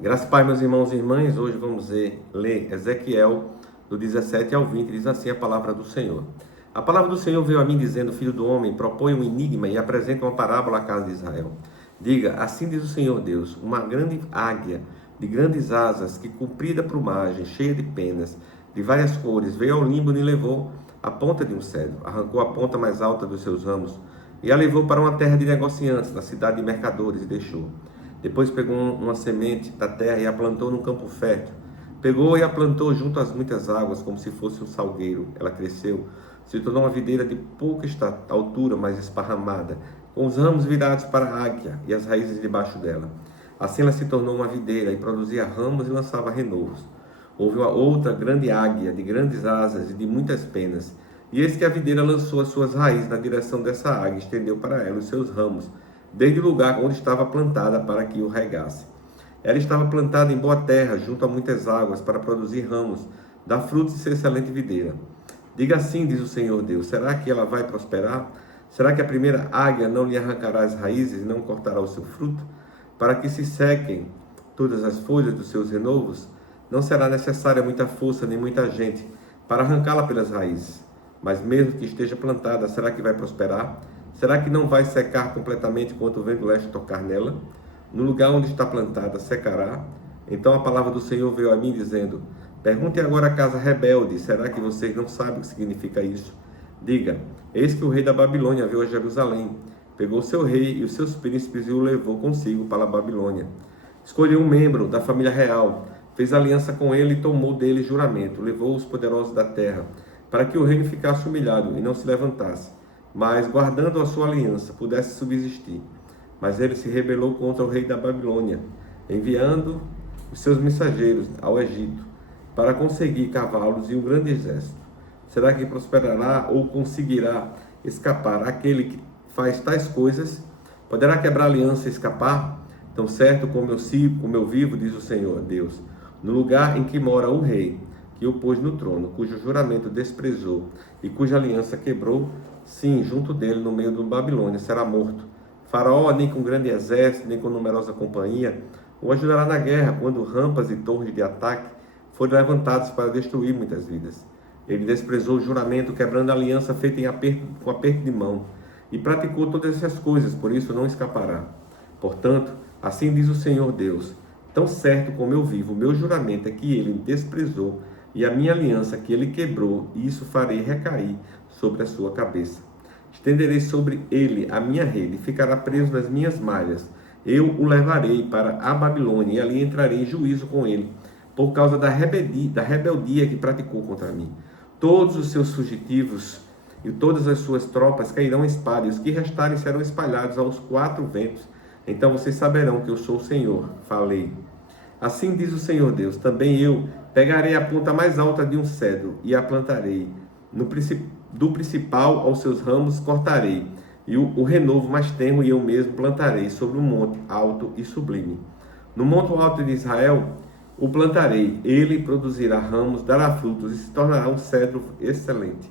Graças a Pai, meus irmãos e irmãs, hoje vamos ler Ezequiel, do 17 ao 20, diz assim a palavra do Senhor. A palavra do Senhor veio a mim dizendo: Filho do homem, propõe um enigma e apresenta uma parábola à casa de Israel. Diga, assim diz o Senhor Deus, uma grande águia de grandes asas, que comprida plumagem, cheia de penas, de várias cores, veio ao Líbano e levou a ponta de um cedro, arrancou a ponta mais alta dos seus ramos e a levou para uma terra de negociantes, na cidade de mercadores, e deixou. Depois pegou uma semente da terra e a plantou num campo fértil. Pegou e a plantou junto às muitas águas, como se fosse um salgueiro. Ela cresceu, se tornou uma videira de pouca altura, mas esparramada, com os ramos virados para a águia e as raízes debaixo dela. Assim ela se tornou uma videira e produzia ramos e lançava renovos. Houve uma outra grande águia, de grandes asas e de muitas penas. E eis que a videira lançou as suas raízes na direção dessa águia, e estendeu para ela os seus ramos, desde o lugar onde estava plantada, para que o regasse. Ela estava plantada em boa terra, junto a muitas águas, para produzir ramos, dar frutos e ser excelente videira. Diga assim, diz o Senhor Deus: será que ela vai prosperar? Será que a primeira águia não lhe arrancará as raízes e não cortará o seu fruto? Para que se sequem todas as folhas dos seus renovos? Não será necessária muita força nem muita gente para arrancá-la pelas raízes. Mas mesmo que esteja plantada, será que vai prosperar? Será que não vai secar completamente quando o vento leste tocar nela? No lugar onde está plantada, secará. Então a palavra do Senhor veio a mim dizendo: perguntem agora à casa rebelde, será que vocês não sabem o que significa isso? Diga, eis que o rei da Babilônia veio a Jerusalém, pegou seu rei e os seus príncipes e o levou consigo para a Babilônia. Escolheu um membro da família real, fez aliança com ele e tomou dele juramento, levou os poderosos da terra, para que o reino ficasse humilhado e não se levantasse, mas, guardando a sua aliança, pudesse subsistir. Mas ele se rebelou contra o rei da Babilônia, enviando os seus mensageiros ao Egito, para conseguir cavalos e um grande exército. Será que prosperará ou conseguirá escapar aquele que faz tais coisas? Poderá quebrar a aliança e escapar? Tão certo como eu vivo, diz o Senhor Deus, no lugar em que mora o rei, que o pôs no trono, cujo juramento desprezou e cuja aliança quebrou, sim, junto dele, no meio do Babilônia, será morto. Faraó, nem com grande exército, nem com numerosa companhia, o ajudará na guerra, quando rampas e torres de ataque forem levantados para destruir muitas vidas. Ele desprezou o juramento, quebrando a aliança feita com aperto de mão, e praticou todas essas coisas, por isso não escapará. Portanto, assim diz o Senhor Deus: tão certo como eu vivo, o meu juramento é que ele desprezou, e a minha aliança que ele quebrou, e isso farei recair sobre a sua cabeça. Estenderei sobre ele a minha rede, ficará preso nas minhas malhas. Eu o levarei para a Babilônia, e ali entrarei em juízo com ele, por causa da rebeldia que praticou contra mim. Todos os seus fugitivos e todas as suas tropas cairão em espada, e os que restarem serão espalhados aos quatro ventos. Então vocês saberão que eu sou o Senhor. Falei. Assim diz o Senhor Deus: também eu pegarei a ponta mais alta de um cedro e a plantarei. Do principal aos seus ramos cortarei, e o renovo mais tenro e eu mesmo plantarei sobre um monte alto e sublime. No monte alto de Israel o plantarei, ele produzirá ramos, dará frutos e se tornará um cedro excelente.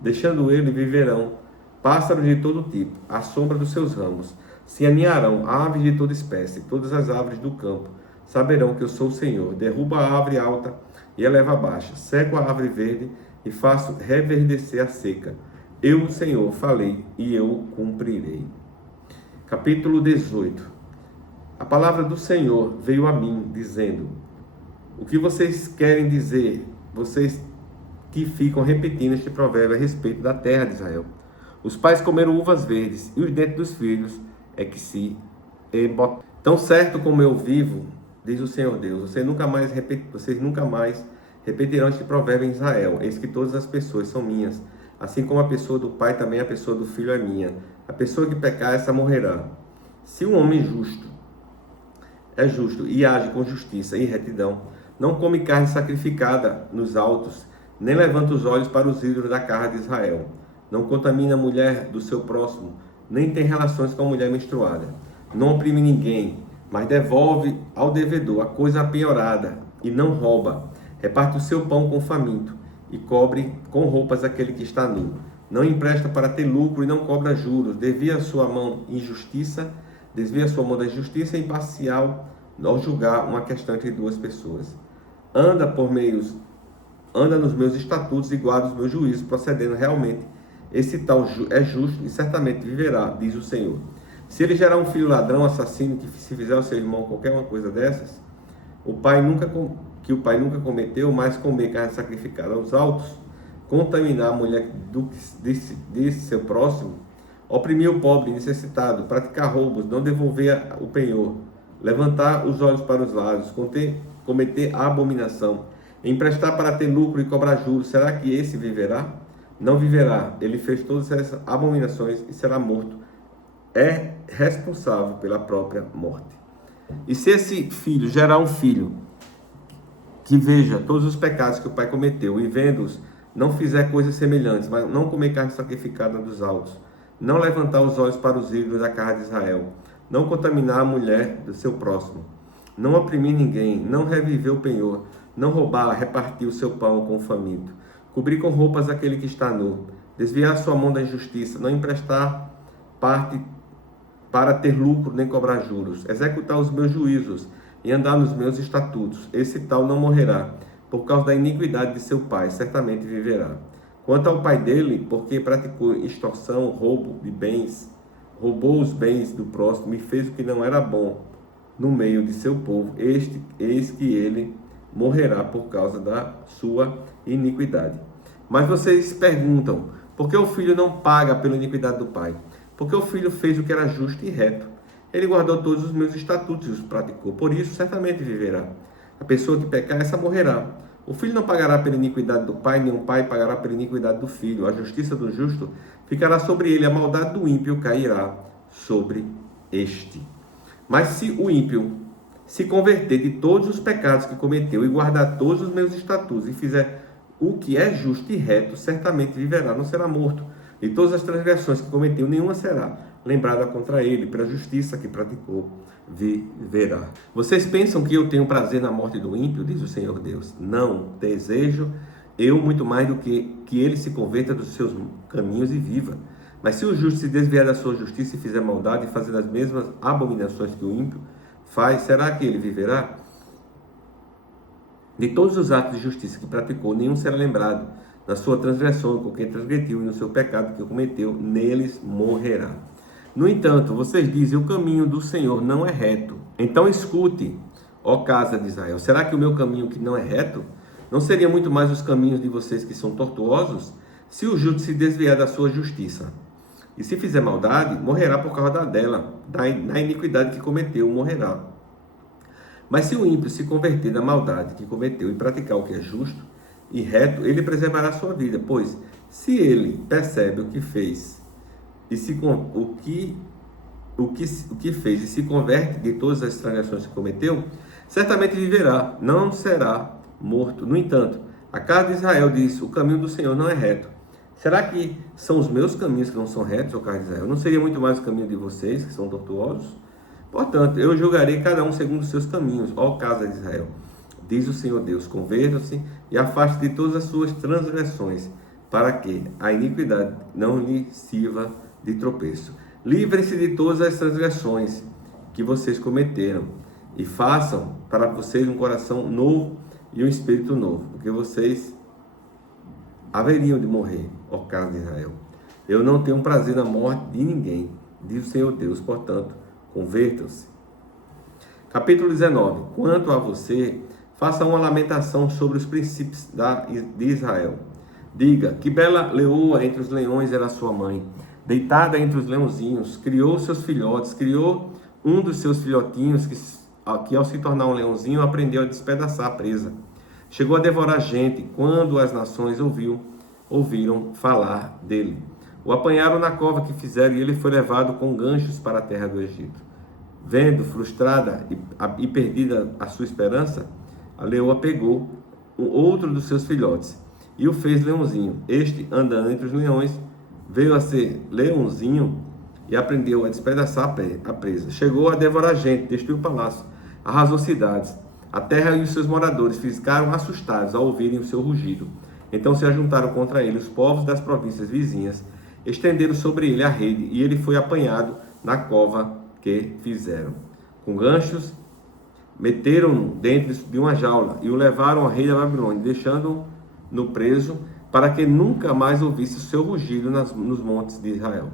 Deixando ele, viverão pássaros de todo tipo, à sombra dos seus ramos. Se aninharão aves de toda espécie, todas as árvores do campo saberão que eu sou o Senhor. Derrubo a árvore alta e a levo abaixo, seco a árvore verde e faço reverdecer a seca. Eu, o Senhor, falei e eu cumprirei. Capítulo 18. A palavra do Senhor veio a mim, dizendo: o que vocês querem dizer, vocês que ficam repetindo este provérbio a respeito da terra de Israel? Os pais comeram uvas verdes, e os dentes dos filhos é que se embotaram. Tão certo como eu vivo, diz o Senhor Deus, vocês nunca mais repetirão este provérbio em Israel: eis que todas as pessoas são minhas, assim como a pessoa do pai, também a pessoa do filho é minha. A pessoa que pecar, essa morrerá. Se um homem é justo e age com justiça e retidão, não come carne sacrificada nos altos, nem levanta os olhos para os ídolos da casa de Israel. Não contamina a mulher do seu próximo, nem tem relações com a mulher menstruada. Não oprime ninguém, mas devolve ao devedor a coisa apenhorada, e não rouba. Reparte o seu pão com o faminto, e cobre com roupas aquele que está nu. Não empresta para ter lucro e não cobra juros. Desvia a sua mão da injustiça, é imparcial ao julgar uma questão entre duas pessoas. Anda nos meus estatutos e guarda os meus juízos, procedendo realmente. Esse tal é justo e certamente viverá, diz o Senhor. Se ele gerar um filho ladrão, assassino, que se fizer ao seu irmão qualquer uma coisa dessas, o pai nunca cometeu, mas comer carne sacrificada aos altos, contaminar a mulher de seu próximo, oprimir o pobre e necessitado, praticar roubos, não devolver o penhor, levantar os olhos para os lados, cometer a abominação, emprestar para ter lucro e cobrar juros, será que esse viverá? Não viverá. Ele fez todas essas abominações e será morto. É responsável pela própria morte. E se esse filho gerar um filho que veja todos os pecados que o pai cometeu e vendo-os, não fizer coisas semelhantes, mas não comer carne sacrificada dos altos, não levantar os olhos para os ídolos da casa de Israel, não contaminar a mulher do seu próximo, não oprimir ninguém, não reviver o penhor, não roubar, repartir o seu pão com o faminto, cobrir com roupas aquele que está nu, desviar sua mão da injustiça, não emprestar parte para ter lucro nem cobrar juros, executar os meus juízos e andar nos meus estatutos, esse tal não morrerá, por causa da iniquidade de seu pai, certamente viverá. Quanto ao pai dele, porque praticou extorsão, roubo de bens, roubou os bens do próximo e fez o que não era bom no meio de seu povo, eis que ele morrerá por causa da sua iniquidade. Mas vocês perguntam, por que o filho não paga pela iniquidade do pai? Porque o filho fez o que era justo e reto. Ele guardou todos os meus estatutos e os praticou, por isso certamente viverá. A pessoa que pecar, essa morrerá. O filho não pagará pela iniquidade do pai, nem o pai pagará pela iniquidade do filho. A justiça do justo ficará sobre ele, a maldade do ímpio cairá sobre este. Mas se o ímpio se converter de todos os pecados que cometeu e guardar todos os meus estatutos e fizer o que é justo e reto, certamente viverá, não será morto. E todas as transgressões que cometeu, nenhuma será lembrada contra ele, pela justiça que praticou, viverá. Vocês pensam que eu tenho prazer na morte do ímpio, diz o Senhor Deus? Não, desejo eu muito mais do que ele se converta dos seus caminhos e viva. Mas se o justo se desviar da sua justiça e fizer maldade e fazer as mesmas abominações que o ímpio faz, será que ele viverá? De todos os atos de justiça que praticou, nenhum será lembrado. Na sua transgressão, com quem transgrediu, e no seu pecado que cometeu, neles morrerá. No entanto, vocês dizem, o caminho do Senhor não é reto. Então escute, ó casa de Israel, será que o meu caminho que não é reto? Não seria muito mais os caminhos de vocês que são tortuosos? Se o justo se desviar da sua justiça, e se fizer maldade, morrerá por causa da iniquidade que cometeu, morrerá. Mas se o ímpio se converter da maldade que cometeu e praticar o que é justo e reto, ele preservará a sua vida, pois se ele percebe o que fez o que fez e se converte de todas as transgressões que cometeu, certamente viverá, não será morto. No entanto, a casa de Israel diz, o caminho do Senhor não é reto. Será que são os meus caminhos que não são retos, ó casa de Israel? Não seria muito mais o caminho de vocês, que são tortuosos? Portanto, eu julgarei cada um segundo os seus caminhos, ó casa de Israel. Diz o Senhor Deus, convertam-se e afaste de todas as suas transgressões, para que a iniquidade não lhe sirva de tropeço. Livrem-se de todas as transgressões que vocês cometeram e façam para vocês um coração novo e um espírito novo, porque vocês haveriam de morrer, ó casa de Israel. Eu não tenho prazer na morte de ninguém, diz o Senhor Deus, portanto, convertam-se. Capítulo 19. Quanto a você, faça uma lamentação sobre os princípios de Israel. Diga, que bela leoa entre os leões era sua mãe, deitada entre os leãozinhos, criou seus filhotes, criou um dos seus filhotinhos que ao se tornar um leãozinho, aprendeu a despedaçar a presa. Chegou a devorar gente quando as nações ouviram falar dele. O apanharam na cova que fizeram e ele foi levado com ganchos para a terra do Egito. Vendo frustrada e perdida a sua esperança, a leoa pegou outro dos seus filhotes e o fez leãozinho. Este, andando entre os leões, veio a ser leãozinho e aprendeu a despedaçar a presa. Chegou a devorar gente, destruiu o palácio, arrasou cidades. A terra e os seus moradores ficaram assustados ao ouvirem o seu rugido. Então se ajuntaram contra ele os povos das províncias vizinhas, estenderam sobre ele a rede, e ele foi apanhado na cova que fizeram. Com ganchos meteram-no dentro de uma jaula e o levaram ao rei da Babilônia, deixando-no preso para que nunca mais ouvisse o seu rugido nos montes de Israel.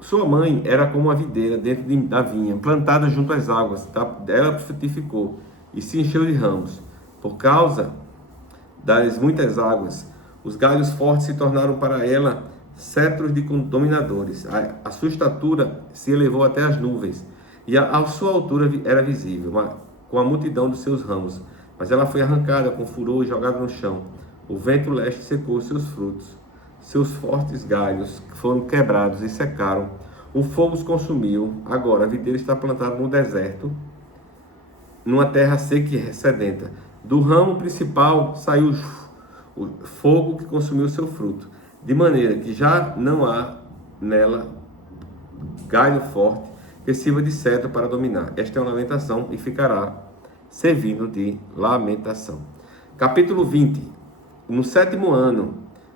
Sua mãe era como uma videira dentro da vinha, plantada junto às águas. Ela frutificou e se encheu de ramos. Por causa das muitas águas, os galhos fortes se tornaram para ela cetros de dominadores. A sua estatura se elevou até as nuvens, e a sua altura era visível, com a multidão dos seus ramos. Mas ela foi arrancada com furor e jogada no chão. O vento leste secou os seus frutos. Seus fortes galhos foram quebrados e secaram. O fogo os consumiu. Agora a videira está plantada no deserto, numa terra seca e sedenta. Do ramo principal saiu o fogo que consumiu o seu fruto, de maneira que já não há nela galho forte que sirva de cetro para dominar. Esta é uma lamentação e ficará servindo de lamentação. Capítulo 20. No 7º ano,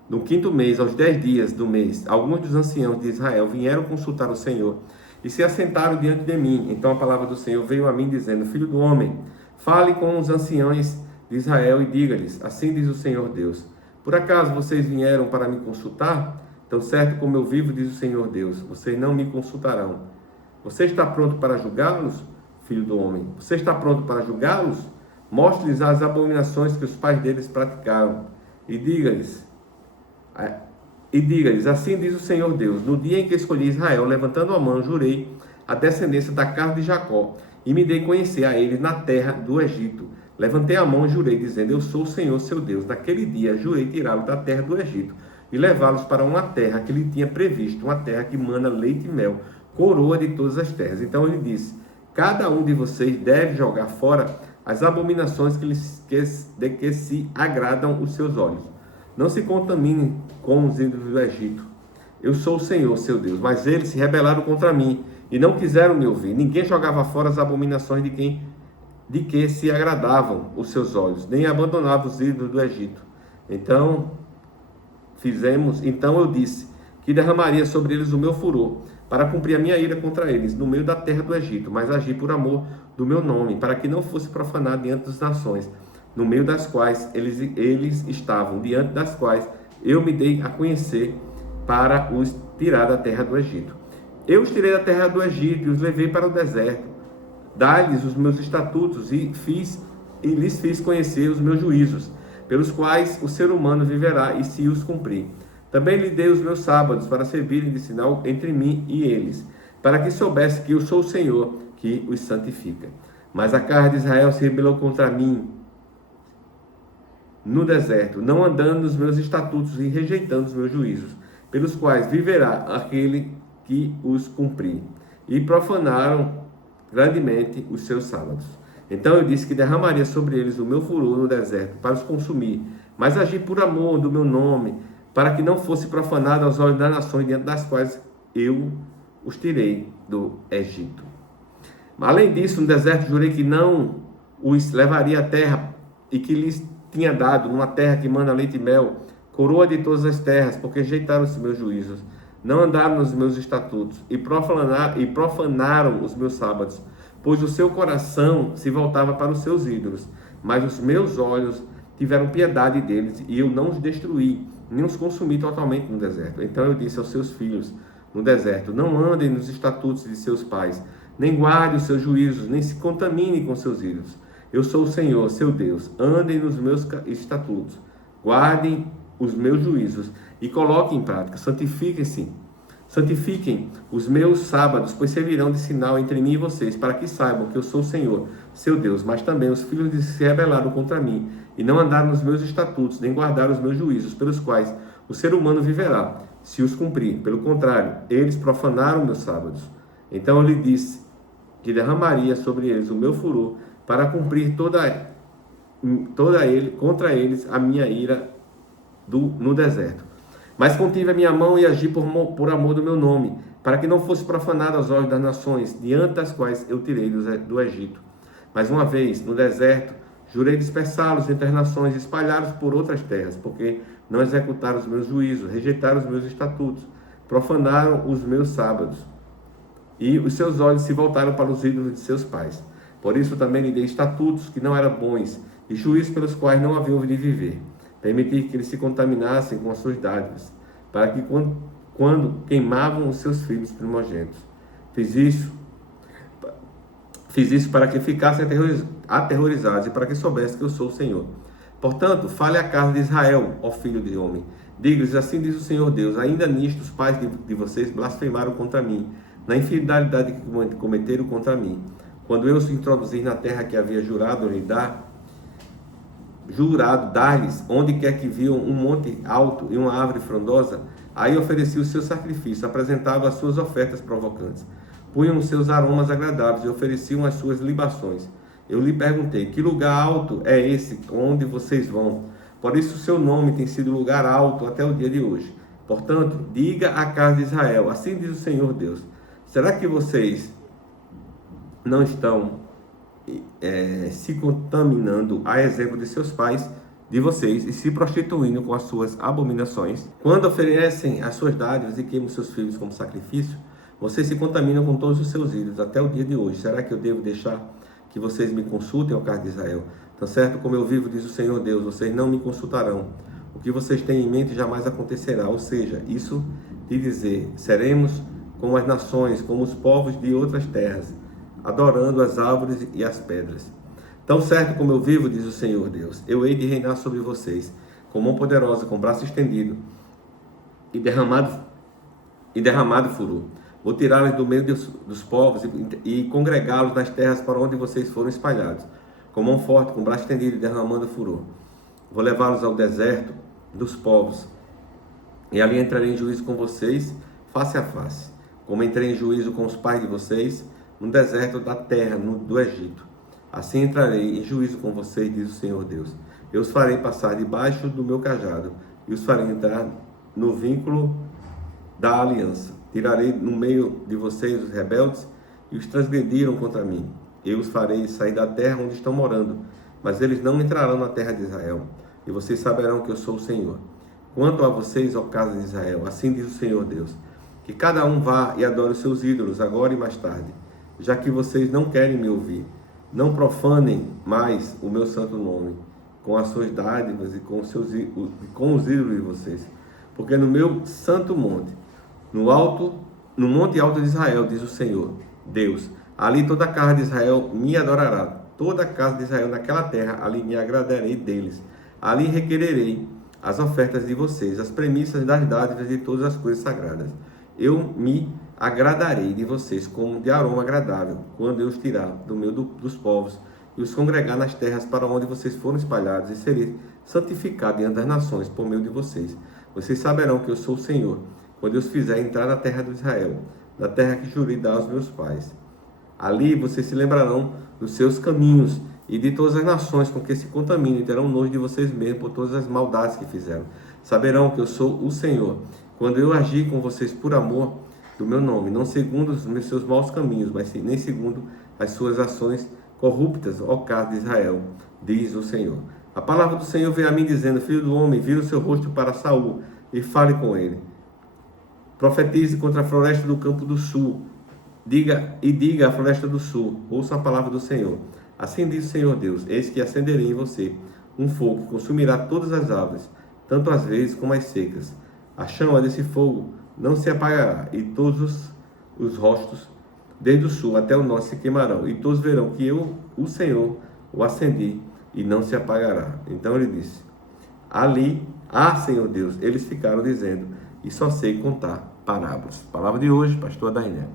no 5º mês, aos 10 dias do mês, alguns dos anciãos de Israel vieram consultar o Senhor e se assentaram diante de mim. Então a palavra do Senhor veio a mim dizendo: Filho do homem, fale com os anciãos de Israel e diga-lhes: assim diz o Senhor Deus, por acaso vocês vieram para me consultar? Tão certo como eu vivo, diz o Senhor Deus, vocês não me consultarão. Você está pronto para julgá-los, filho do homem? Você está pronto para julgá-los? Mostre-lhes as abominações que os pais deles praticaram e diga-lhes, assim diz o Senhor Deus, no dia em que escolhi Israel, levantando a mão, jurei a descendência da casa de Jacó e me dei conhecer a eles na terra do Egito. Levantei a mão e jurei, dizendo: eu sou o Senhor, seu Deus. Naquele dia jurei tirá-los da terra do Egito e levá-los para uma terra que lhe tinha previsto, uma terra que mana leite e mel, coroa de todas as terras. Então ele disse: cada um de vocês deve jogar fora as abominações de que se agradam os seus olhos. Não se contaminem com os ídolos do Egito. Eu sou o Senhor, seu Deus. Mas eles se rebelaram contra mim e não quiseram me ouvir. Ninguém jogava fora as abominações de que se agradavam os seus olhos, nem abandonava os ídolos do Egito. Então eu disse que derramaria sobre eles o meu furor, para cumprir a minha ira contra eles, no meio da terra do Egito, mas agi por amor do meu nome, para que não fosse profanado diante das nações, no meio das quais eles estavam, diante das quais eu me dei a conhecer, para os tirar da terra do Egito. Eu os tirei da terra do Egito e os levei para o deserto. Dai-lhes os meus estatutos e lhes fiz conhecer os meus juízos, pelos quais o ser humano viverá, e se os cumprir. Também lhe dei os meus sábados para servirem de sinal entre mim e eles, para que soubesse que eu sou o Senhor que os santifica. Mas a casa de Israel se rebelou contra mim no deserto, não andando nos meus estatutos e rejeitando os meus juízos, pelos quais viverá aquele que os cumprir. E profanaram grandemente os seus sábados. Então eu disse que derramaria sobre eles o meu furor no deserto para os consumir, mas agi por amor do meu nome, para que não fosse profanado aos olhos das nações diante das quais eu os tirei do Egito. Além disso, no deserto jurei que não os levaria à terra e que lhes tinha dado, numa terra que mana leite e mel, coroa de todas as terras, porque rejeitaram os meus juízos, não andaram nos meus estatutos e profanaram os meus sábados, pois o seu coração se voltava para os seus ídolos, mas os meus olhos tiveram piedade deles e eu não os destruí, nem os consumi totalmente no deserto. Então eu disse aos seus filhos no deserto: não andem nos estatutos de seus pais, nem guardem os seus juízos, nem se contaminem com seus ídolos. Eu sou o Senhor, seu Deus. Andem nos meus estatutos, guardem os meus juízos e coloquem em prática. Santifiquem os meus sábados, pois servirão de sinal entre mim e vocês, para que saibam que eu sou o Senhor, seu Deus. Mas também os filhos de se rebelaram contra mim e não andaram nos meus estatutos, nem guardaram os meus juízos, pelos quais o ser humano viverá, se os cumprir. Pelo contrário, eles profanaram meus sábados. Então eu lhe disse que derramaria sobre eles o meu furor, para cumprir contra eles a minha ira no deserto. Mas contive a minha mão e agi por amor do meu nome, para que não fosse profanado aos olhos das nações, diante das quais eu tirei do Egito. Mais uma vez, no deserto, jurei dispersá-los entre as nações, espalhá-los por outras terras, porque não executaram os meus juízos, rejeitaram os meus estatutos, profanaram os meus sábados, e os seus olhos se voltaram para os ídolos de seus pais. Por isso também lhe dei estatutos que não eram bons, e juízos pelos quais não haviam de viver. Permiti que eles se contaminassem com as suas dádivas, para que quando queimavam os seus filhos primogênitos. Fiz isso para que ficassem aterrorizados e para que soubessem que eu sou o Senhor. Portanto, fale à casa de Israel, ó filho de homem. Diga-lhes, assim diz o Senhor Deus, ainda nisto os pais de vocês blasfemaram contra mim, na infidelidade que cometeram contra mim. Quando eu os introduzir na terra que havia jurado dar-lhes, onde quer que viam um monte alto e uma árvore frondosa, aí oferecia o seu sacrifício, apresentava as suas ofertas provocantes, punham os seus aromas agradáveis e ofereciam as suas libações. Eu lhe perguntei, que lugar alto é esse onde vocês vão? Por isso o seu nome tem sido lugar alto até o dia de hoje. Portanto, diga à casa de Israel, assim diz o Senhor Deus, será que vocês não estão se contaminando a exemplo de seus pais, de vocês, e se prostituindo com as suas abominações? Quando oferecem as suas dádivas e queimam seus filhos como sacrifício, vocês se contaminam com todos os seus ídolos até o dia de hoje. Será que eu devo deixar que vocês me consultem, ó casa de Israel? Tão certo como eu vivo, diz o Senhor Deus, vocês não me consultarão. O que vocês têm em mente jamais acontecerá. Ou seja, isso de dizer, seremos como as nações, como os povos de outras terras, adorando as árvores e as pedras. Tão certo como eu vivo, diz o Senhor Deus, eu hei de reinar sobre vocês, com mão poderosa, com braço estendido e derramado furor. Vou tirá-los do meio dos povos e congregá-los nas terras para onde vocês foram espalhados, com mão forte, com braço estendido e derramando furor. Vou levá-los ao deserto dos povos, e ali entrarei em juízo com vocês, face a face, como entrei em juízo com os pais de vocês, no deserto da terra, do Egito. Assim entrarei em juízo com vocês, diz o Senhor Deus. Eu os farei passar debaixo do meu cajado, e os farei entrar no vínculo da aliança. Tirarei no meio de vocês os rebeldes, e os transgrediram contra mim. Eu os farei sair da terra onde estão morando, mas eles não entrarão na terra de Israel, e vocês saberão que eu sou o Senhor. Quanto a vocês, ó casa de Israel, assim diz o Senhor Deus, que cada um vá e adore os seus ídolos, agora e mais tarde, já que vocês não querem me ouvir. Não profanem mais o meu santo nome, com as suas dádivas e com os ídolos de vocês. Porque no meu santo monte, no monte alto de Israel, diz o Senhor Deus, ali toda a casa de Israel me adorará. Toda a casa de Israel naquela terra, ali me agradarei deles. Ali requererei as ofertas de vocês, as premissas das dádivas de todas as coisas sagradas. Eu me agradarei de vocês como de aroma agradável, quando eu os tirar do meio dos povos e os congregar nas terras para onde vocês foram espalhados, e serei santificado diante das nações por meio de vocês. Vocês saberão que eu sou o Senhor, quando eu os fizer entrar na terra de Israel, na terra que jurei dar aos meus pais. Ali vocês se lembrarão dos seus caminhos e de todas as nações com que se contaminam, e terão nojo de vocês mesmos por todas as maldades que fizeram. Saberão que eu sou o Senhor, quando eu agir com vocês por amor do meu nome, não segundo os seus maus caminhos, mas nem segundo as suas ações corruptas, ó casa de Israel, diz o Senhor. A palavra do Senhor veio a mim dizendo, filho do homem, vira o seu rosto para Saul e fale com ele. Profetize contra a floresta do campo do sul, diga à floresta do sul, ouça a palavra do Senhor. Assim diz o Senhor Deus, eis que acenderei em você um fogo que consumirá todas as árvores, tanto as verdes como as secas. A chama desse fogo não se apagará, e todos os rostos, desde o sul até o norte, se queimarão, e todos verão que eu, o Senhor, o acendi, e não se apagará. Então ele disse, ali, Senhor Deus, eles ficaram dizendo, e só sei contar parábolas. Palavra de hoje, pastor Adainel.